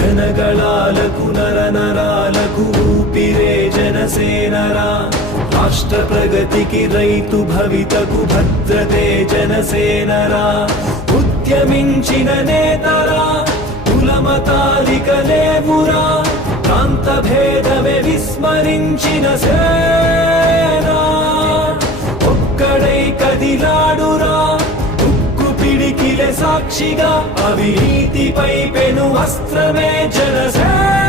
జనగళాలకు నరనరాలకు ఊపిరే జనసేనరా రాష్ట్ర ప్రగతికి రైతు భవితకు భద్రతే జనసేనరా ఉద్యమించిన నేతరా కులమతాలిక లేవురా ప్రాంత భేదమే విస్మరించిన సేనా ఒక్కడై కదిలాడురా పిడికిలే సాక్షిగా అవినీతిపై పెను అస్త్రమే జనసేన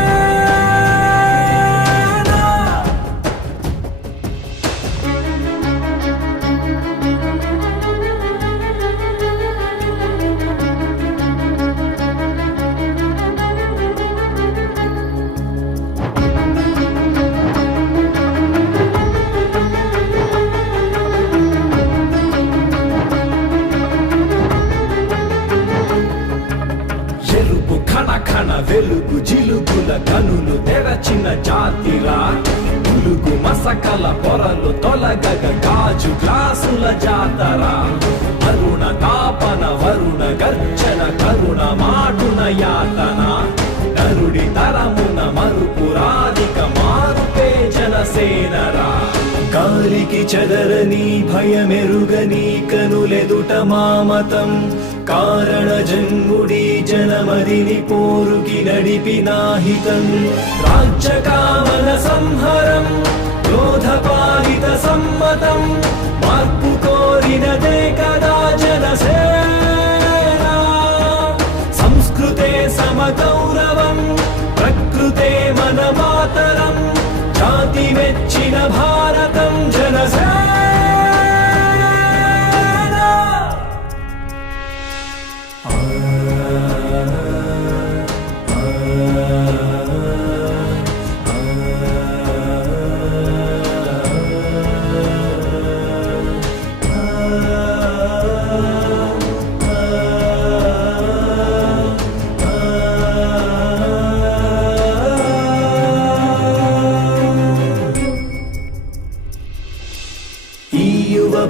వెలుగు జిలుగుల కనులు తెరచిన జాతిరా పులుగు మసకల పొరలు తొలగగ గాజు గ్లాసుల జాతరా అరుణ తాపన వరుణ గర్జన కరుణ మాటున యాతన నరుడి తరమున మరుపురాధిక మారుపే జనసేనరా గాలికి చెదరని భయమెరుగని కనులెదుట మామతం కారణ జన్ముడి జనమదిని పోరుకి నడిపినాహితం రాజ్యకామన సంహరం క్రోధపాలిత సమ్మతం మార్పు కోరినదే కదా జనసేన సంస్కృతే సమగౌరవం ప్రకృతే మన మాతరం జాతి మెచ్చిన భారతం జనసేన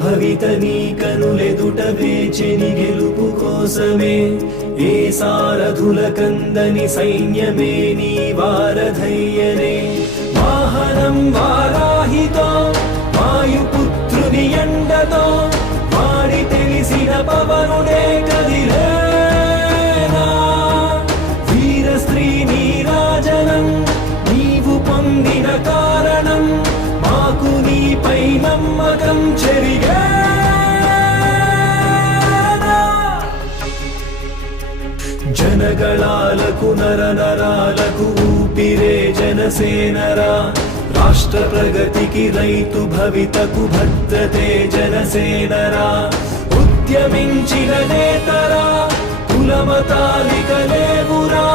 భవిత నీ కనులెదుట వేచెని గెలుపు కోసమే ఏ సారథుల కందని సైన్యమే నీ వారధయ్యనే వాహనం వారాహితో వాయుపుత్రుని ఎండతో వాడి తెలిసిన పవనుడే కదిలేనా వీర స్త్రీ నీరాజనం నీవు పొందిన కారణం మాకు నీపై నమ్మకం చెరిగా జనగళాలకు నరనరాలకు ఊపిరే జనసేనరా రాష్ట్ర ప్రగతికి రైతు భవితకు భద్రతే జనసేనరా ఉద్యమించిన నేతరా కులమతాలిక లేవురా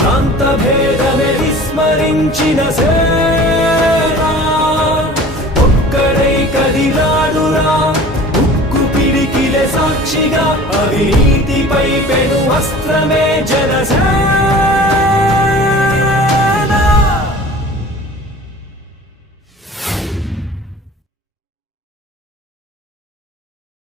ప్రాంత భేదమే విస్మరించిన సేనా ఒక్కడై కదిలాడురా ఉక్కు పిడికిలే సాక్షిగా అవినీతిపై పెను అస్త్రమే జనసేన